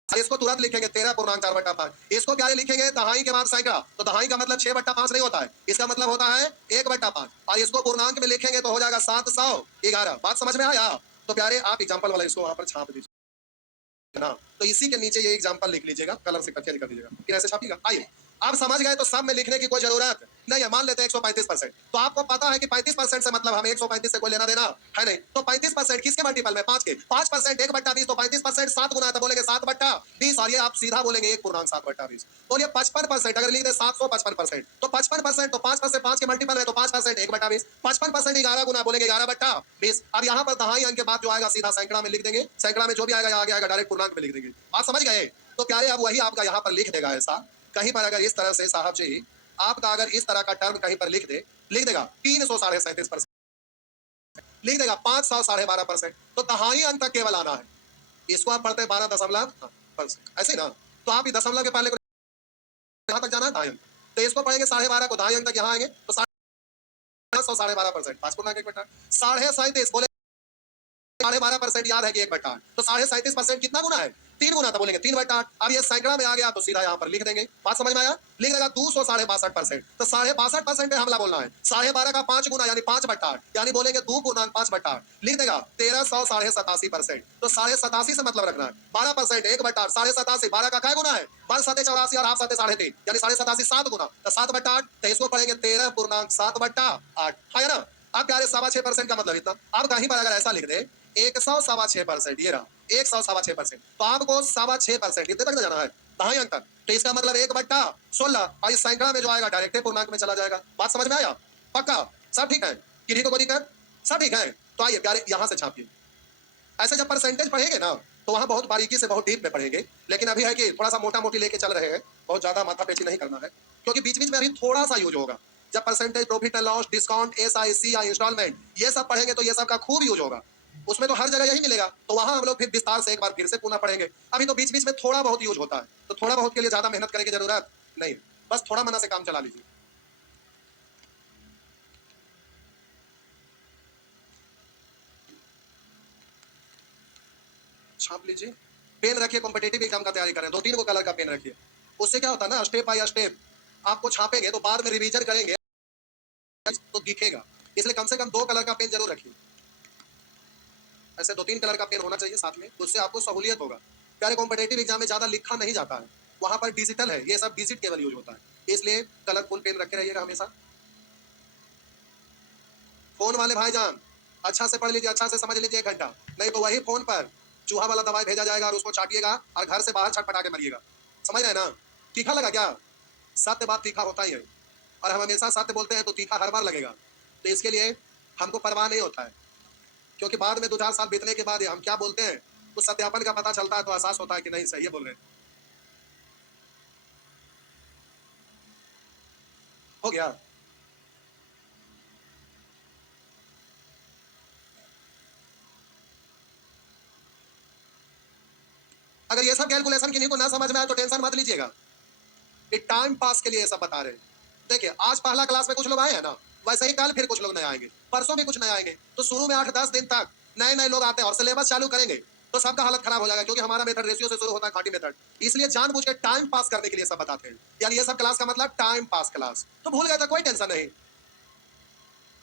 इसको तुरंत लिखेंगे 13.4/5, इसको क्या लिखेंगे दहाई के बाद सैकड़ा, तो दहाई का मतलब 6/5 नहीं होता है, इसका मतलब होता है 1/5, और इसको पूर्णांक में लिखेंगे तो हो जाएगा 711। बात समझ में आया? तो प्यारे आप एग्जांपल वाला इसको वहां पर छाप दीजिए ना, तो इसी के नीचे ये एग्जांपल लिख लीजिएगा, कलर से करके लिख दीजिएगा, फिर ऐसे छापिएगा। आइए आप समझ गए तो सब में लिखने की कोई जरूरत नहीं है। मान लेते हैं 135%, तो आपको पता है कि 35% से मतलब हमें 135 से कोई लेना देना है नहीं, तो 35% किसके मल्टीपल में, 5 के, 5% 1/20, तो 35% 7 गुना, तो बोलेंगे 7/20, और ये आप सीधा बोलेंगे 1.7/20। बोलिए 55%, अगर लिख दे 755%, तो 55%, तो 5 से 5 के मल्टीपल है, तो 5% 1/20, 55% 11 गुना, बोलेंगे 11/20। अब यहाँ पर दहाई अंक के बाद जो आएगा सीधा सैकड़ा में लिख देंगे, सैकड़ा में जो भी आएगा आगे आएगा डायरेक्ट पूर्णांक में लिख देंगे। आप समझ गए? तो प्यारे अब वही आपका यहाँ पर लिख देगा ऐसा, कहीं पर अगर इस तरह से साहब जी आपका अगर इस तरह का टर्म कहीं पर लिख दे, लिख देगा 337%, लिख देगा 500 12.5%, तो दहाई अंक तक केवल आना है। इसको आप पढ़ते हैं 12% ऐसे ना, तो आप दशमलव के पहले यहाँ तक जाना है दहाई अंक, तो इसको पढ़ेंगे 12.5 को दहाई अंक तक यहाँ आएंगे तो 500 12.5%, 5 बोले 12.5% याद है कि 1/8, तो 37.5% कितना गुना है, 3 गुना, तो बोलेंगे 3/8। अब ये सैकड़ा में आ गया तो सीधा यहाँ पर लिख देंगे। बात समझ में आया? लिख देगा 200 62%, तो 62.5% पे हमला बोलना है, 12.5 का 5 गुना यानी 5/8, यानी बोलेंगे 2.5/8, लिख देगा 1300 87%, तो 87.5 से मतलब रखना है, 12% 1/8, 87.5, 12 का क्या गुना है, 12 7 84 और आप 7 3.5, यानी 87.5 7 गुना, तो 7/8, तो इसको पढ़ेंगे 13.7/8, है ना। अब प्यारे 6.25% का मतलब इतना। अब कहीं पर अगर ऐसा लिख दे 106%, ये रहा 106%, तो आपको 6.25% इतने तक ना जाना है, दहाई अंक तक, तो इसका मतलब 1/16, और इस सैकड़ा में जो आएगा डायरेक्ट पूर्णांक में चला जाएगा। बात समझ में आया? पक्का सब ठीक है, किसी को कोई दिक्कत, सब ठीक है। तो आइए प्यारे यहाँ से छापिए। ऐसे जब परसेंटेज पढ़ेंगे ना तो वहां बहुत बारीकी से बहुत डीप में पढ़ेंगे, लेकिन अभी है कि थोड़ा सा मोटा मोटी लेके चल रहे हैं, बहुत ज्यादा माथा पेची नहीं करना है, क्योंकि बीच बीच में अभी थोड़ा सा यूज होगा। जब percentage, profit and loss, discount, SIC या इंस्टॉलमेंट, ये सब पढ़ेंगे तो ये सब का खूब यूज होगा, उसमें तो हर जगह यही मिलेगा, तो वहां हम लोग फिर विस्तार से एक बार फिर से पुनः पढ़ेंगे। अभी तो बीच बीच में थोड़ा बहुत यूज होता है, तो थोड़ा बहुत के लिए ज्यादा मेहनत करने की जरूरत नहीं, बस थोड़ा मना से काम चला लीजिए। छाप लीजिए, पेन रखिए, कॉम्पिटेटिव एग्जाम का तैयारी करें, 2-3 को कलर का पेन रखिए, उससे क्या होता है ना, स्टेप बाय स्टेप आपको छापेंगे तो बाद में रिवीजन करेंगे तो दिखेगा, इसलिए कम से कम 2 कलर का पेन जरूर रखिए, ऐसे 2-3 कलर का पेन होना चाहिए साथ में, उससे आपको सहूलियत होगा। प्यारे कॉम्पिटेटिव एग्जाम में ज्यादा लिखा नहीं जाता है, वहां पर डिजिटल है, ये सब डिजिट केवल यूज होता है, इसलिए कलरफुल पेन रखे रहिएगा हमेशा। फोन वाले भाईजान अच्छा से पढ़ लीजिए, अच्छा से समझ लीजिए 1 घंटा, नहीं तो वही फोन पर चूहा वाला दवाई भेजा जाएगा और उसको चाटिएगा और घर से बाहर छटपटा के मरिएगा। समझ रहे हैं ना? तीखा लगा क्या? सत्य बात तीखा होता ही है, और हम हमेशा सत्य बोलते हैं तो तीखा हर बार लगेगा, तो इसके लिए हमको परवाह नहीं होता है, क्योंकि बाद में 2-4 साल बीतने के बाद हम क्या बोलते हैं उस सत्यापन का पता चलता है, तो एहसास होता है कि नहीं सही है बोल रहे हैं। हो गया? अगर ये सब कैलकुलेशन किन्हीं को ना समझ में आए तो टेंशन मत लीजिएगा, ये टाइम पास के लिए ये सब बता रहे हैं। देखिए आज पहला क्लास में कुछ लोग आए हैं ना, वैसे ही कल फिर कुछ लोग नए आएंगे, परसों भी कुछ नए आएंगे, तो शुरू में 8-10 दिन तक नए नए लोग आते हैं और सिलेबस चालू करेंगे तो सबका हालत खराब हो जाएगा, क्योंकि हमारा मेथड रेशियो से शुरू होता है, खाटी मेथड, इसलिए जानबूझ के टाइम पास करने के लिए सब बताते हैं। यानी ये सब क्लास का मतलब टाइम पास क्लास, तो भूल गए तो कोई टेंशन नहीं,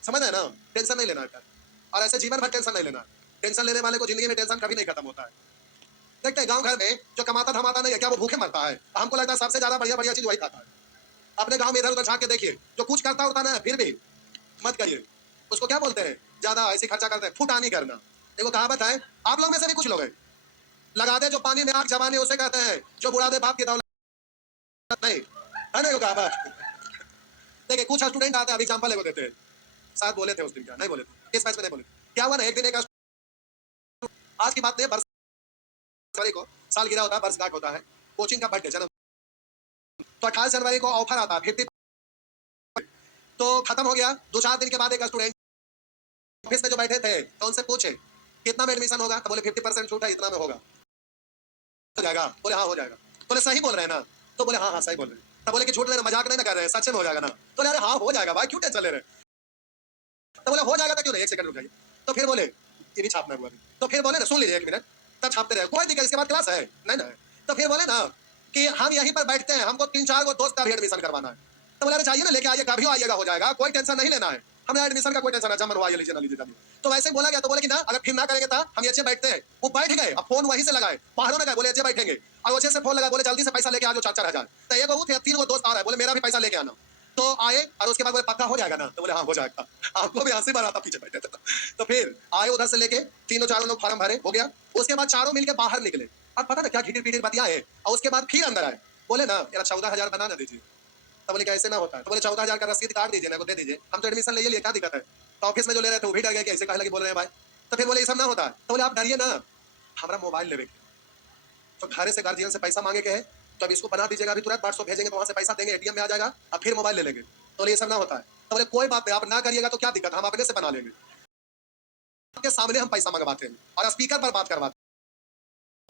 समझ है ना? टेंशन नहीं लेना है, और ऐसे जीवन भर टेंशन नहीं लेना है। टेंशन लेने वाले को जिंदगी में टेंशन कभी नहीं खत्म होता है। देखते हैं गांव घर में जो कमाता धमाता नहीं है, क्या वो भूखे मरता है? हमको लगता है सबसे ज्यादा बढ़िया बढ़िया चीज वही खाता है। अपने गांव में इधर उधर झांक के देखिए, जो कुछ करता उड़ता ना फिर भी मत करिए, उसको क्या बोलते हैं, ज्यादा ऐसे खर्चा करते हैं, फुटानी करना। देखो कहावत है, आप लोग में से भी कुछ लोग हैं, लगा दे जो पानी में आग जवानी, उसे कहते हैं जो बुढ़ा दे बाप की दौलत। नहीं है नहीं होगा। देखिए कुछ स्टूडेंट आते हैं, अभी एग्जाम्पल एगो देते हैं, शायद बोले थे उस दिन, क्या नहीं बोले थे, किस बैच में नहीं बोले, क्या हुआ ना, एक दिन एक आज की बात नहीं, जनवरी को साल गिरा होता है, वर्षगांठ होता है, कोचिंग का बर्थडे जन्म, तो 28 जनवरी को ऑफर आता है 50, तो खत्म हो गया। 2-4 दिन के बाद एक स्टूडेंट ऑफिस में जो बैठे थे तो उनसे पूछे कितना में एडमिशन होगा, तो बोले 50% छूट है, इतना में होगा, हो जाएगा, बोले हाँ हो जाएगा, बोले सही बोल रहे हैं ना, तो बोले हाँ हाँ सही बोल रहे हैं, तो बोले कि झूठ लेना, मजाक नहीं ना कर रहे हैं, सच में हो जाएगा ना, तो बोले अरे हाँ हो जाएगा भाई, क्यों टेंशन ले रहे हैं, तो बोले हो जाएगा तो क्यों नहीं, एक सेकंड रुक जाइए, तो फिर बोले ये भी छापना हुआ, तो फिर बोले ना सुन लीजिए एक मिनट, तब छापते रहे, कोई दिक्कत, इसके बाद क्लास है नहीं ना, तो फिर बोले ना कि हम यहीं पर बैठते हैं, हमको 3-4 गो दोस्त का भी एडमिशन करवाना है, तो बोले अरे जाइए ना लेके आइए, कभी आइएगा हो जाएगा, कोई टेंशन नहीं लेना है, हमें एडमिशन का कोई टेंशन है, जब मनवाइए लीजिए ना लीजिए, तो वैसे बोला गया, तो बोले कि ना अगर फिर ना करेंगे तो हम अच्छे बैठते हैं, वो बैठ गए, अब फोन वहीं से लगाए, बाहरों ने गए, बोले अच्छे बैठेंगे, और अच्छे से फोन लगा, बोले जल्दी से पैसा लेके आ जाओ 4-4 हजार, तो एक वो थे 3 गो दोस्त आ रहा है, बोले मेरा भी पैसा लेके आना, तो आए और उसके बाद बोले पक्का हो जाएगा ना, तो बोले हाँ हो जाएगा, आपको भी हंसी बार आता, पीछे बैठे थे, तो फिर आए उधर से लेके तीनों चारों लोग फॉर्म भरे, हो गया, उसके बाद चारों मिलके बाहर निकले, अब पता ना क्या घिटिर पीटिर बतिया है, और उसके बाद फिर अंदर आए, बोले ना यार 14,000 बना ना दीजिए, तो बोले कैसे ना होता है, तो बोले 14,000 का रसीद काट दीजिए ना, को दे दीजिए, हम तो एडमिशन ले लिए, क्या दिक्कत है, तो ऑफिस में जो ले रहे थे वो भी डर गए कि ऐसे कहे लगे बोल रहे हैं भाई, तो फिर बोले ये सब ना होता है, तो बोले आप डरिए ना, हमारा मोबाइल लेवे के, तो घर से गार्जियन से पैसा मांगे के है, तो अब इसको बना दीजिएगा, अभी तुरंत 800 भेजेंगे तो वहां से पैसा देंगे, एटीएम में आ जाएगा, अब फिर मोबाइल ले लेंगे, तो बोले ये सब ना होता है, तो बोले कोई बात नहीं, आप ना करिएगा तो क्या दिक्कत, हम अपने से बना लेंगे, आपके सामने हम पैसा मंगवाते हैं और स्पीकर पर बात करवाते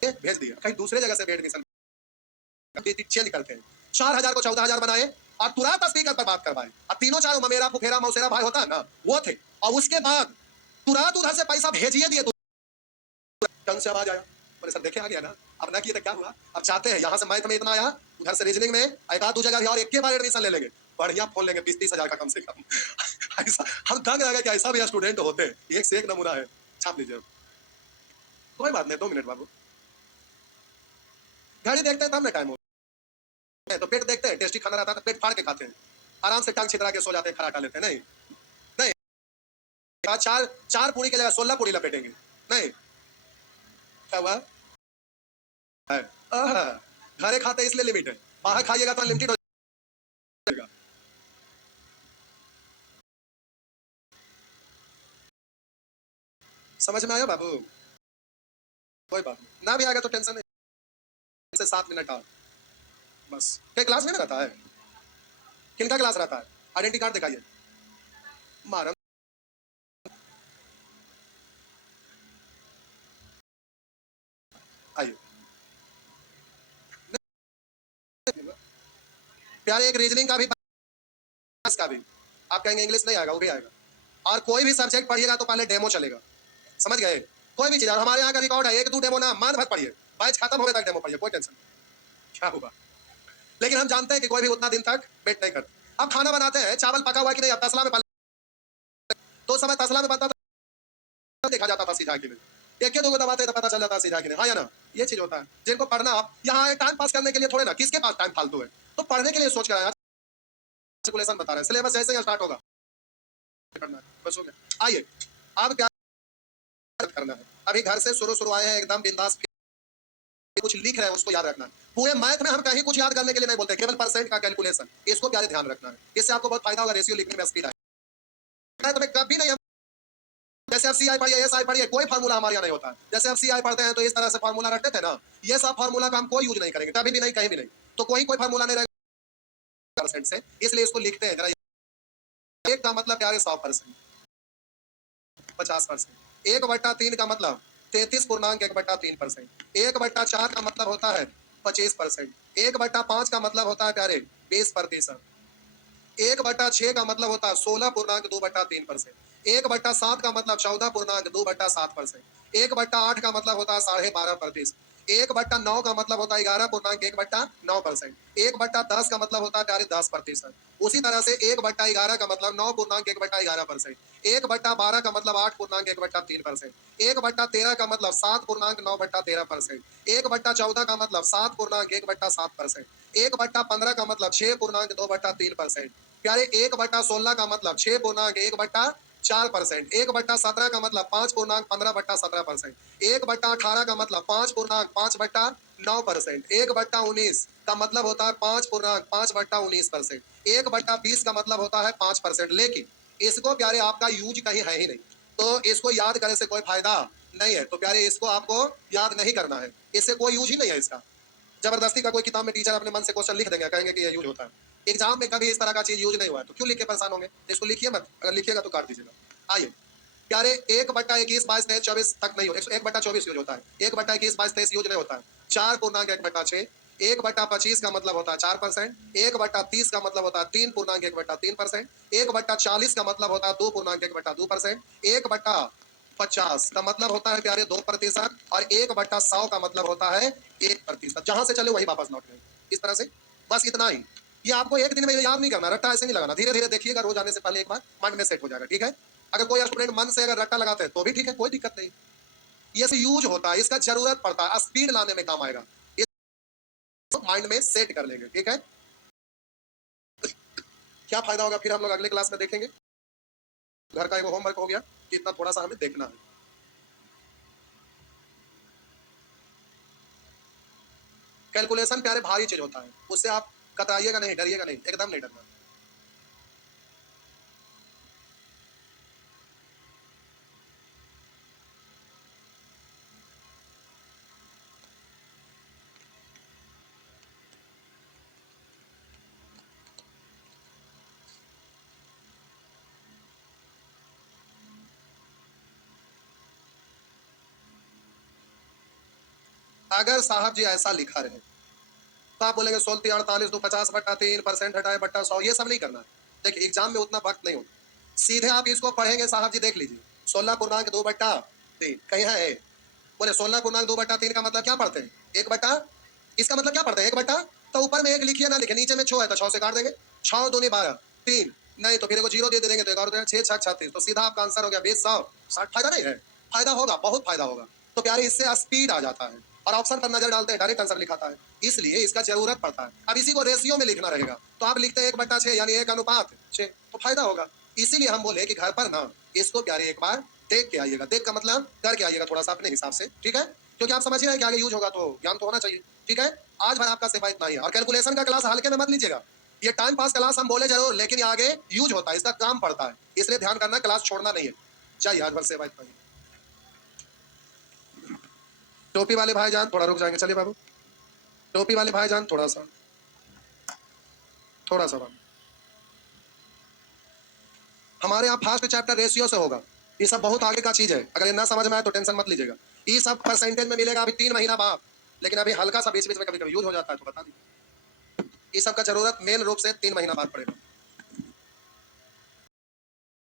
हैं, भेज दिया, कहीं दूसरे जगह से भी एडमिशन चेंज करते हैं, 4,000 को 14,000 बनाए और तुरंत स्पीकर पर बात करवाए, और तीनों चारों ममेरा फुफेरा मौसेरा भाई होता है ना, वो थे, और उसके बाद तुरंत उधर से पैसा भेजिए दिए, ढंग से आवाज आया, बोले सर देखे आ गया ना, अब ना किए तो क्या हुआ, अब चाहते हैं यहाँ से मैथ में इतना आया, उधर से रीजनिंग में एक आध 2 जगह भी और एक के बार एडमिशन ले लेंगे, बढ़िया फोन लेंगे 20-30 हजार का कम से कम, ऐसा हम दंग रह गए कि ऐसा भी स्टूडेंट होते हैं, एक से एक नमूना है, छाप लीजिए, कोई बात नहीं 2 मिनट बाबू, गाड़ी देखते हैं तब ना टाइम होता है, तो पेट देखते हैं, टेस्टी खाना रहता है तो पेट फाड़ के खाते हैं, आराम से टांग छितरा के सो जाते हैं, खराटा लेते हैं, नहीं नहीं, 4 पूरी की जगह 16 पूरी लपेटेंगे, नहीं क्या हुआ है, घरे खाते इसलिए लिमिट है, बाहर खाइएगा तो अनलिमिटेड हो जाएगा, समझ में आया बाबू, कोई बात नहीं, ना भी आएगा तो टेंशन नहीं, से 7 मिनट और बस, क्या क्लास में ना रहता है, किनका क्लास रहता है, आइडेंटिटी कार्ड दिखाइए, मारा आइए, प्यारे एक रीजनिंग का भी का भी, आप कहेंगे इंग्लिश नहीं आएगा, वो भी आएगा, और कोई भी सब्जेक्ट पढ़िएगा तो पहले डेमो चलेगा, समझ गए, कोई भी चीज, हमारे यहाँ का रिकॉर्ड है 1-2 डेमो ना मान भर पढ़िए, बैच खत्म हो गया तक डेमो पढ़िए, कोई टेंशन क्या होगा, लेकिन हम जानते हैं कि कोई भी उतना दिन तक वेट नहीं करता, अब खाना बनाते हैं, चावल पका हुआ कि नहीं, अब तसला में तो समय तसला में बनता था, देखा जाता था सीधा कि नहीं, एक 2 दबाते तो पता चल जाता सीधा कि नहीं, हाँ या ना, ये चीज होता है, जिनको पढ़ना आप यहाँ टाइम पास करने के लिए थोड़े ना, किसके पास टाइम फालतू है, तो पढ़ने के लिए सोच कर आया, कैलकुलेशन बता रहे हैं, सिलेबस जैसे ही स्टार्ट होगा करना है, बस हो गया, आइए अब क्या करना है, अभी घर से शुरू आए हैं एकदम बिंदास, कुछ लिख रहे हैं उसको याद रखना है, पूरे मैथ में हम कहीं कुछ याद करने के लिए नहीं बोलते, केवल परसेंट का कैलकुलेशन, इसको प्यारे ध्यान रखना है, इससे आपको बहुत फायदा होगा, रेशियो लिखने में स्पीड आए, तो कभी नहीं, जैसे आप सीआई पढ़िए एसआई पढ़िए, कोई फार्मूला हमारे यहाँ नहीं होता है, जैसे आप सीआई पढ़ते हैं तो इस तरह से फार्मूला रखते थे ना, ये सब फार्मूला का हम कोई यूज नहीं करेंगे, कभी भी नहीं, कहीं भी नहीं, तो कोई फार्मूला नहीं रहेगा परसेंट से, इसलिए इसको लिखते हैं, एक का मतलब क्या है 100%, 50%, 1/3 का मतलब 33.1/3%, 1/4 का मतलब होता है 25%, 1/5 का मतलब होता है प्यारे 20%, 1/6 का मतलब होता है 16.2/3%, 1/7 का मतलब 14.2/7%, 1/8 का मतलब होता है 12.5%, 1/9 का मतलब होता है 11.1/9%, 1/10 का मतलब होता है प्यारे 10%, उसी तरह से 1/11 का मतलब 9.1/11%, 1/12 का मतलब 8.1/3%, 1/13 का मतलब 7.9/13%, 1/14 का मतलब 7.1/7%, 1/15 का मतलब 6.2/3%, प्यारे 1/16 का मतलब 6.1/4%, 1/17 का मतलब 5.15/17%, 1/18 का मतलब 5.5 9%। 1/19 का मतलब होता है 5.5/19%। 1/20 का मतलब होता है 5%। लेकिन इसको प्यारे आपका यूज कहीं है ही नहीं, तो इसको याद करने से कोई फायदा नहीं है। तो प्यारे इसको आपको याद नहीं करना है, इससे कोई यूज ही नहीं है इसका। जबरदस्ती का कोई किताब में टीचर अपने मन से क्वेश्चन लिख देंगे, कहेंगे कि ये यूज होता है। एग्जाम में कभी इस तरह का चीज यूज नहीं हुआ है, तो क्यों लिख के परेशान होंगे? इसको लिखिए मत, अगर लिखिएगा तो काट दीजिएगा। आइए प्यारे 1/21, 22, 23, 24 तक नहीं हो, 1/24 यूज होता है। 1/21, 22, 23 यूज नहीं होता है। 4.1/6। 1/25 का मतलब होता है 4%। 1/30 का मतलब होता है 3.1/3%। 1/40 का मतलब होता है 2.1/2%। 1/50 का मतलब होता है प्यारे 2%। और 1/100 का मतलब होता है 1%। जहां से चले वही वापस लौट गए, इस तरह से। बस इतना ही। ये आपको एक दिन में याद नहीं करना, रट्टा ऐसे नहीं लगाना, धीरे धीरे देखिएगा, रोज आने से पहले एक बार मन में सेट हो जाएगा, ठीक है। अगर कोई स्टूडेंट मन से अगर रट्टा लगाते हैं तो भी ठीक है, कोई दिक्कत नहीं। ये से यूज होता है, इसका जरूरत पड़ता है, स्पीड लाने में काम आएगा, इसको माइंड में सेट कर लेंगे, ठीक है। क्या फायदा होगा फिर हम लोग अगले क्लास में देखेंगे। घर का एक होमवर्क हो गया कि इतना थोड़ा सा हमें देखना है। कैलकुलेशन प्यारे भारी चीज होता है, उससे आप कतराइएगा नहीं, डरिएगा नहीं, एकदम नहीं डरना। अगर साहब जी ऐसा लिखा रहे तो आप बोलेंगे 16 48 2 50/3% हटाए बट्टा 100, ये सब नहीं करना है। देखिए एग्जाम में उतना वक्त नहीं होता, सीधे आप इसको पढ़ेंगे। साहब जी देख लीजिए, 16.2/3 कहीं है। बोले 16.2/3 का मतलब क्या पढ़ते हैं? 1/, इसका मतलब क्या पढ़ते हैं? 1/, तो ऊपर में एक लिखिए ना लिखे, नीचे में 6 है तो 6 से काट देंगे। 6 दूनी 12, 3 नहीं तो फिर को जीरो दे देंगे तो एक और 6 6 36, तो सीधा आपका आंसर हो गया 20 100 60। फायदा नहीं है? फायदा होगा, बहुत फायदा होगा। तो प्यारे इससे स्पीड आ जाता है, और ऑप्शन पर नजर डालते हैं डायरेक्ट आंसर लिखाता है, इसलिए इसका जरूरत पड़ता है। अब इसी को रेशियो में लिखना रहेगा तो आप लिखते हैं 1/6 यानी 1:6, तो फायदा होगा। इसीलिए हम बोले कि घर पर ना इसको प्यारे एक बार देख के आइएगा। देख का मतलब करके आइएगा थोड़ा सा अपने हिसाब से, ठीक है। क्योंकि आप समझ रहे हैं कि आगे यूज होगा तो ज्ञान तो होना चाहिए, ठीक है। आज भर आपका सेवा इतना ही है, और कैलकुलेशन का क्लास हल्के में मत लीजिएगा। ये टाइम पास क्लास हम बोले जरूर, लेकिन ये आगे यूज होता है, इसका काम पड़ता है, इसलिए ध्यान करना, क्लास छोड़ना नहीं है। चाहिए आज भर सेवा इतना ही। टोपी वाले भाईजान थोड़ा रुक जाएंगे, चलिए बाबू। टोपी वाले भाईजान थोड़ा सा, थोड़ा सा बाबू। हमारे यहाँ फर्स्ट चैप्टर रेशियो से होगा, ये सब बहुत आगे का चीज है, अगर ये ना समझ में आए तो टेंशन मत लीजिएगा। ये सब परसेंटेज में मिलेगा अभी 3 महीना बाद, लेकिन अभी हल्का सा बीच बीच में कभी कभी यूज हो जाता है, तो बता दी। ये सब का जरूरत मेन रूप से 3 महीना बाद पड़ेगा।